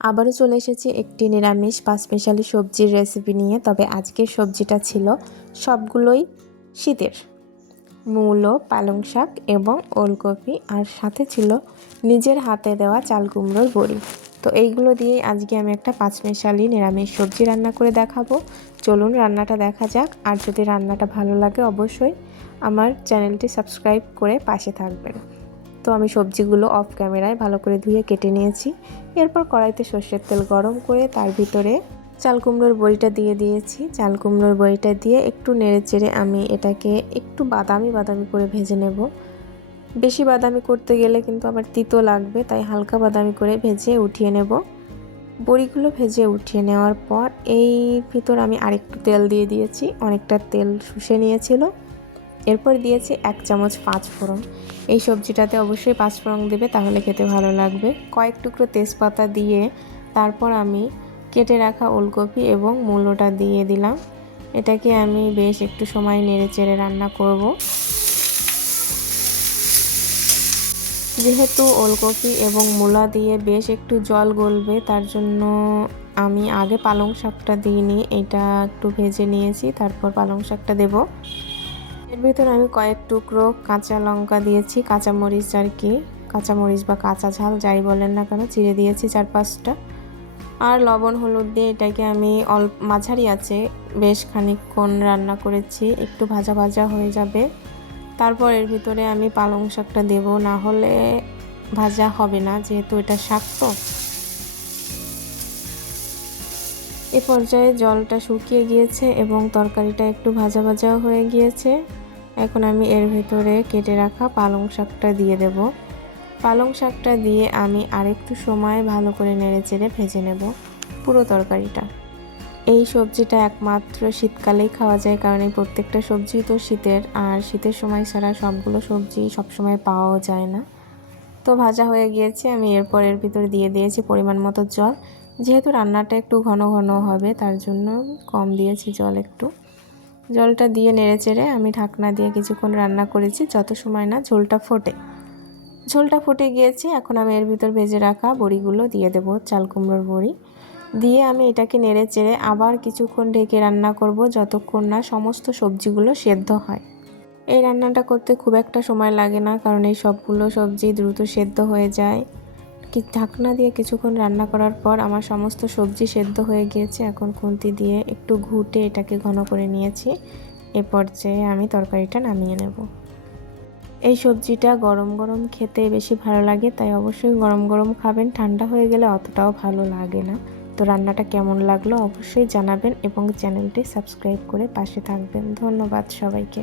আবারও চলে এসেছি একটি নিরামিষ পাঁচমিশালি সবজির রেসিপি নিয়ে। তবে আজকের সবজিটা ছিল সবগুলোই শীতের। মূলো, পালং শাক এবং ওলকপি, আর সাথে ছিল নিজের হাতে দেওয়া চাল কুমড়োর বড়ি। তো এইগুলো দিয়েই আজকে আমি একটা পাঁচমিশালি নিরামিষ সবজি রান্না করে দেখাবো। চলুন রান্নাটা দেখা যাক। আর যদি রান্নাটা ভালো লাগে অবশ্যই আমার চ্যানেলটি সাবস্ক্রাইব করে পাশে থাকবেন। তো আমি সবজিগুলো অফ ক্যামেরায় ভালো করে ধুয়ে কেটে নিয়েছি। এরপর কড়াইতে সর্ষের তেল গরম করে তার ভিতরে চাল কুমড়োর বড়িটা দিয়ে দিয়েছি। চাল কুমড়োর বড়িটা দিয়ে একটু নেড়েচেড়ে আমি এটাকে একটু বাদামি করে ভেজে নেব। বেশি বাদামি করতে গেলে কিন্তু আবার তিতো লাগবে, তাই হালকা বাদামি করে ভেজে উঠিয়ে নেব। বড়িগুলো ভেজে উঠিয়ে নেওয়ার পর এই ভিতর আমি আরেকটু তেল দিয়ে দিয়েছি, অনেকটা তেল শুষে নিয়েছিল। এরপর দিয়েছি 1 চামচ পাঁচফোড়ন। এই সবজিটাতে অবশ্যই পাঁচফোড়ন দেবে, তাহলে খেতে ভালো লাগবে। কয়েক টুকরো তেজপাতা দিয়ে তারপর আমি কেটে রাখা ওলকপি এবং মূলোটা দিয়ে দিলাম। এটাকে আমি বেশ একটু সময় নেড়েচেড়ে রান্না করব। যেহেতু ওলকপি এবং মূলা দিয়ে বেশ একটু জল গলবে, তার জন্য আমি আগে পালং শাকটা দিইনি, এটা একটু ভেজে নিয়েছি, তারপর পালং শাকটা দেব। এর ভিতর আমি কয়েক টুকরো কাঁচা লঙ্কা দিয়েছি, কাঁচামরিচ আর কি, কাঁচামরিচ বা কাঁচা ঝাল যাই বলেন না কেন, চিড়ে দিয়েছি 4-5টা। আর লবণ হলুদ দিয়ে এটাকে আমি মাঝারি আছে বেশ খানিকক্ষণ রান্না করেছি, একটু ভাজা ভাজা হয়ে যাবে। তারপর এর ভিতরে আমি পালং শাকটা দেব, না হলে ভাজা হবে না, যেহেতু এটা শাক। তো এ পর্যায়ে জলটা শুকিয়ে গিয়েছে এবং তরকারিটা একটু ভাজা ভাজাও হয়ে গিয়েছে। এখন আমি এর ভেতরে কেটে রাখা পালং শাকটা দিয়ে দেব। পালং শাকটা দিয়ে আমি আরেকটু সময় ভালো করে নেড়েচেড়ে ভেজে নেব পুরো তরকারিটা। এই সবজিটা একমাত্র শীতকালেই খাওয়া যায়, কারণ এই প্রত্যেকটা সবজি তো শীতের, আর শীতের সময় ছাড়া সবগুলো সবজি সবসময় পাওয়াও যায় না। তো ভাজা হয়ে গিয়েছে, আমি এরপর এর ভিতরে দিয়ে দিয়েছি পরিমাণ মতো জল। যেহেতু রান্নাটা একটু ঘন ঘন হবে, তার জন্য কম দিয়েছি জল একটু। জলটা দিয়ে নেড়েচেড়ে আমি ঢাকনা দিয়ে কিছুক্ষণ রান্না করেছি, যত সময় না ঝোলটা ফোটে। ঝোলটা ফুটে গিয়েছে, এখন আমি এর ভিতর ভেজে রাখা বড়িগুলো দিয়ে দেব, চাল কুমড়োর বড়ি দিয়ে আমি এটাকে নেড়েচেড়ে আবার কিছুক্ষণ ঢেকে রান্না করব, যতক্ষণ না সমস্ত সবজিগুলো সেদ্ধ হয়। এই রান্নাটা করতে খুব একটা সময় লাগে না, কারণ এই সবগুলো সবজি দ্রুত সেদ্ধ হয়ে যায়। ঢাকনা দিয়ে কিছুক্ষণ রান্না করার পর আমার সমস্ত সবজি সেদ্ধ হয়ে গিয়েছে। এখন খুন্তি দিয়ে একটু ঘুটে এটাকে ঘন করে নিয়েছি। এ পর্যায়ে আমি তরকারিটা নামিয়ে নেব। এই সবজিটা গরম গরম খেতে বেশি ভালো লাগে, তাই অবশ্যই গরম গরম খাবেন, ঠান্ডা হয়ে গেলে অতটাও ভালো লাগে না। তো রান্নাটা কেমন লাগলো অবশ্যই জানাবেন এবং চ্যানেলটি সাবস্ক্রাইব করে পাশে থাকবেন। ধন্যবাদ সবাইকে।